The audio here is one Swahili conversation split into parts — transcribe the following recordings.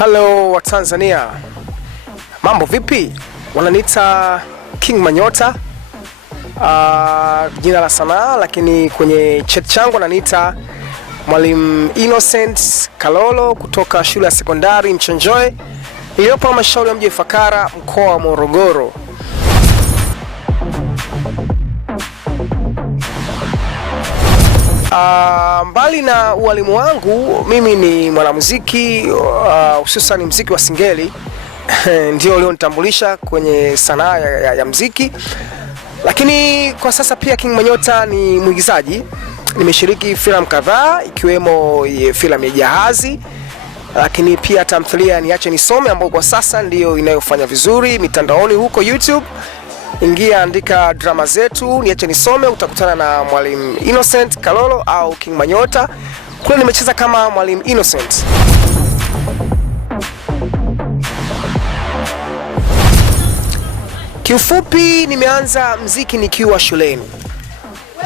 Hello wa Tanzania. Mambo vipi? Wananiita King Manyota. Jina la sanaa, lakini kwenye chat changu wananiita Mwalimu Innocent Kalolo kutoka shule ya sekondari Mchonjoe iliyopo halmashauri ya mji wa Ifakara, mkoa wa Morogoro. Mbali na ualimu wangu, mimi ni mwanamuziki, hususan muziki wa singeli. Ndio ulionitambulisha kwenye sanaa ya muziki. Lakini kwa sasa pia King Manyota ni mwigizaji. Nimeshiriki filamu kadhaa ikiwemo filamu ya Jahazi, lakini pia tamthilia Niache Nisome ambayo kwa sasa ndio inayofanya vizuri mitandaoni huko YouTube. Ingia andika drama zetu Niache Nisome, utakutana na Mwalimu Innocent Kalolo au King Manyota. Kule nimecheza kama Mwalimu Innocent. Kiufupi nimeanza muziki nikiwa shuleni.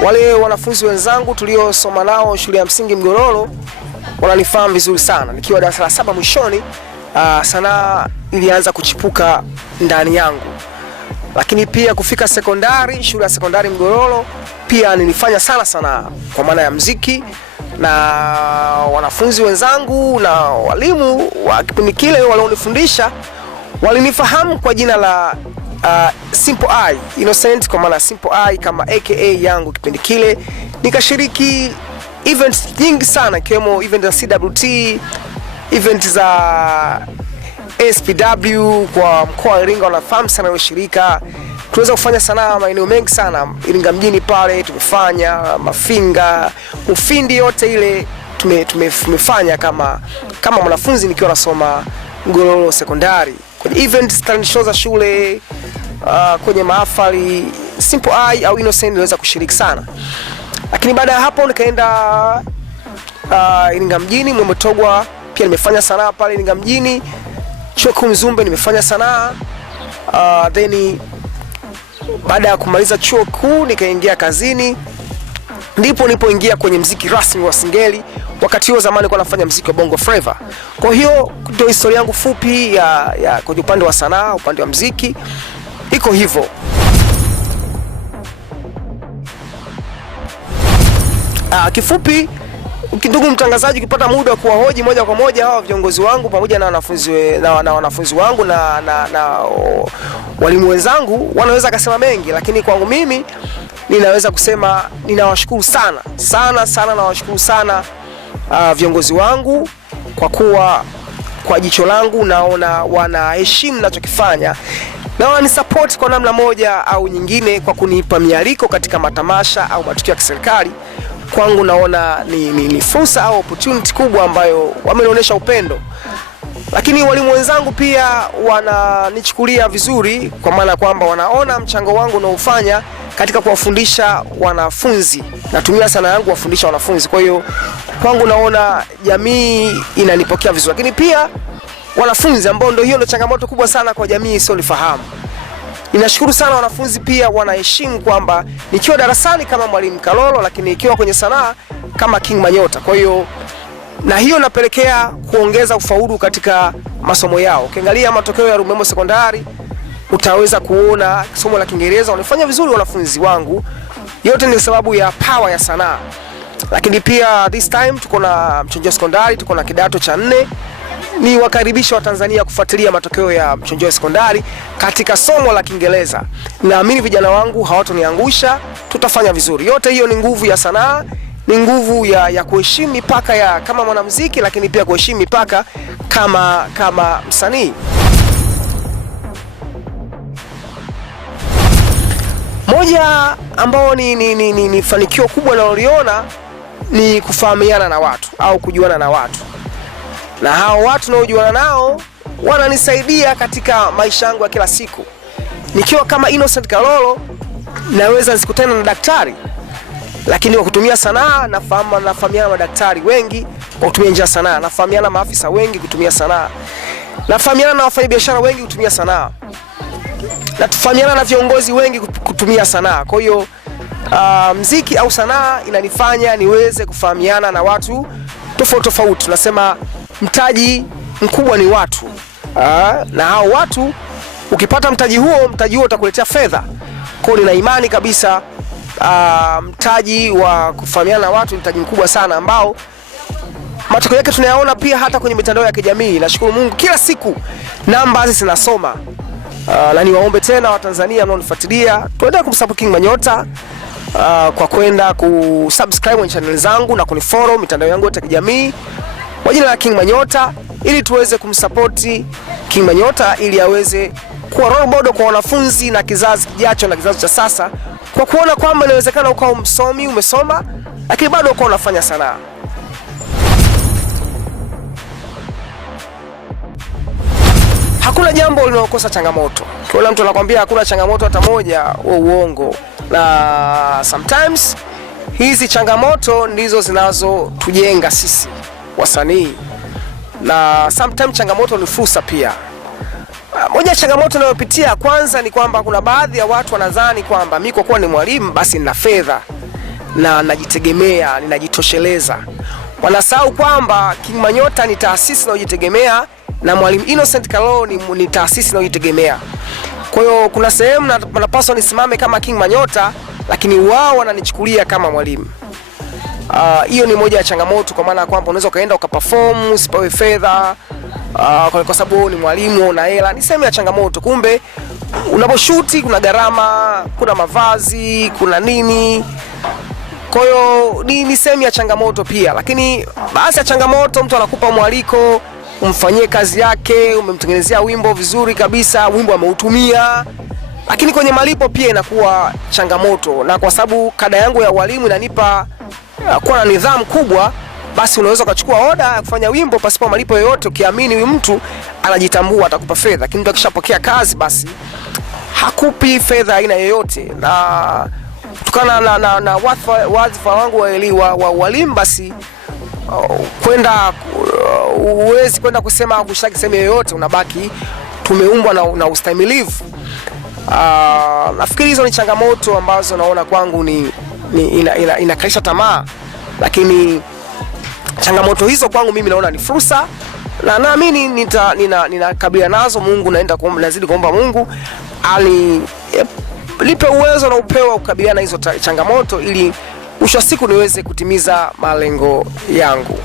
Wale wanafunzi wenzangu tuliosoma nao shule ya msingi Mgororo wananifahamu vizuri sana. Nikiwa darasa la 7 mwishoni, sanaa ilianza kuchipuka ndani yangu. Lakini pia kufika sekondari, shule ya sekondari Mgororo, pia nilifanya sana sanaa kwa maana ya muziki, na wanafunzi wenzangu na walimu wa kipindi kile walionifundisha walinifahamu kwa jina la Simple I Innocent, kwa maana Simple I kama aka yangu kipindi kile. Nikashiriki events nyingi sana, ikiwemo event za CWT, event za SPW kwa mkoa wa Iringa, wanafahamu sana hiyo shirika. Tunaweza kufanya sanaa maeneo mengi sana Iringa mjini pale, tumefanya Mafinga, Ufindi, yote ile tumefanya kama mwanafunzi nikiwa nasoma Mgororo sekondari. Kwenye events talent show za shule, kwenye mahafali, Simple I au Innocent niweza kushiriki sana. Lakini baada ya hapo nikaenda Iringa mjini, Mwembetogwa, pia nimefanya sanaa pale Iringa mjini. Chuo Kikuu Mzumbe nimefanya sanaa. Then baada ya kumaliza chuo kikuu nikaingia kazini, ndipo nilipoingia kwenye muziki rasmi wa singeli. Wakati huo zamani nilikuwa nafanya muziki wa Bongo Flava. Kwa hiyo ndio historia yangu fupi ya kwenye upande wa sanaa, upande wa muziki iko hivyo. Kifupi, ndugu mtangazaji, ukipata muda wa kuwahoji moja kwa moja hawa viongozi wangu pamoja na wanafunzi wangu na walimu wenzangu, wanaweza kusema mengi, lakini kwangu mimi ninaweza kusema ninawashukuru sana, nawashukuru sana viongozi wangu, kwa kuwa kwa jicho langu naona wanaheshimu ninachokifanya na wanisupport kwa namna moja au nyingine kwa kunipa mialiko katika matamasha au matukio ya kiserikali. Kwangu naona ni fursa au opportunity kubwa ambayo wamenionyesha upendo. Lakini walimu wenzangu pia wananichukulia vizuri, kwa maana kwamba wanaona mchango wangu unaofanya katika kuwafundisha wanafunzi. Natumia sanaa yangu kuwafundisha wanafunzi. Kwa hiyo kwangu naona jamii inanipokea vizuri. Lakini pia wanafunzi ambao ndio changamoto kubwa sana kwa jamii isiyonifahamu. Ninashukuru sana wanafunzi pia wanaheshimu kwamba nikiwa darasani kama Mwalimu Kalolo, lakini nikiwa kwenye sanaa kama King Manyota. Kwa hiyo na hiyo napelekea kuongeza ufaulu katika masomo yao. Ukiangalia matokeo ya Rumemo sekondari utaweza kuona somo la Kiingereza wanafanya vizuri wanafunzi wangu. Yote ni sababu ya power ya sanaa. Lakini pia this time tuko na Mchonjoe sekondari, tuko na kidato cha 4. Ni wakaribisha wa Tanzania kufuatilia matokeo ya Mchonjoe sekondari katika somo la Kiingereza. Naamini vijana wangu hawatoniangusha, tutafanya vizuri. Yote hiyo ni nguvu ya sanaa, ni nguvu ya kuheshimu mipaka ya kama mwanamuziki, lakini pia kuheshimu mipaka kama msanii. Moja ambao ni fanikio kubwa naloliona ni kufahamiana na watu au kujuana na watu. Na hao watu naojuana nao wananisaidia katika maisha yangu ya kila siku. Nikiwa kama Innocent Kalolo naweza nisikutane na daktari, lakini kwa kutumia sanaa nafahamiana madaktari wengi kwa kutumia njia sanaa, nafahamiana maafisa wengi kutumia sanaa, nafahamiana na wafanyabiashara wengi kutumia sanaa, na tufahamiana na viongozi wengi kutumia sanaa. Kwa hiyo muziki au sanaa inanifanya niweze kufahamiana na watu tofauti. Tunasema mtaji mkubwa ni watu. Na hao watu ukipata mtaji huo utakuletea fedha. Kwa hiyo nina imani kabisa mtaji wa kufahamiana na watu ni mtaji mkubwa sana ambao matokeo yake tunayaona pia hata kwenye mitandao ya kijamii. Nashukuru Mungu kila siku namba hizi zinasoma. Na niwaombe tena Watanzania mnaonifuatilia, tuendelee kumsupport King Manyota kwa kwenda kusubscribe kwenye channel zangu na kunifollow mitandao yangu yote ya kijamii kwa jina la King Manyota, ili tuweze kumsupport King Manyota ili aweze kuwa role model kwa wanafunzi na kizazi kijacho na kizazi cha sasa, kwa kuona kwamba inawezekana ukawa msomi, umesoma lakini bado uko unafanya sanaa. Hakuna jambo linalokosa changamoto. Kila mtu anakuambia hakuna changamoto hata moja, huo uongo. Na sometimes hizi changamoto ndizo zinazotujenga sisi wasanii. Na sometimes changamoto ni fursa pia. Moja ya changamoto ninayopitia kwanza ni kwamba kuna baadhi ya watu wanadhani kwamba mimi kwa kuwa ni mwalimu basi nina fedha na najitegemea, ninajitosheleza. Wanasahau kwamba King Manyota ni taasisi inayojitegemea na Mwalimu Innocent Kalo ni taasisi inayojitegemea. Kwa hiyo kuna sehemu napaswa nisimame kama King Manyota, lakini wao wananichukulia kama mwalimu. Hiyo ni moja ya changamoto, kwa maana kwamba unaweza kaenda ukaperform usipewe fedha kwa sababu ni mwalimu na hela. Ni sehemu ya changamoto. Kumbe unaposhuti kuna gharama, kuna mavazi, kuna nini. Kwa hiyo ni sehemu ya changamoto pia. Lakini baadhi ya changamoto, mtu anakupa mwaliko, umfanyie kazi yake, umemtengenezea wimbo vizuri kabisa, wimbo ameutumia, lakini kwenye malipo pia inakuwa changamoto. Na kwa sababu kada yangu ya walimu inanipa kuwa na nidhamu kubwa, basi unaweza kuchukua oda ya kufanya wimbo pasipo malipo yoyote, ukiamini huyu mtu anajitambua atakupa fedha. Lakini mtu akishapokea kazi basi hakupi fedha aina yoyote. Na kutokana na wadhifa wangu wa walimu, basi kwenda uwezi kwenda kusema kushaki sema yoyote, unabaki tumeumbwa na ustahimilivu. Nafikiri hizo ni changamoto ambazo naona kwangu inakalisha tamaa, lakini changamoto hizo kwangu mimi naona ni fursa, na naamini ninakabiliana nazo. Mungu nazidi kuomba Mungu nipe uwezo na upeo wa kukabiliana hizo changamoto, ili mwisho wa siku niweze kutimiza malengo yangu.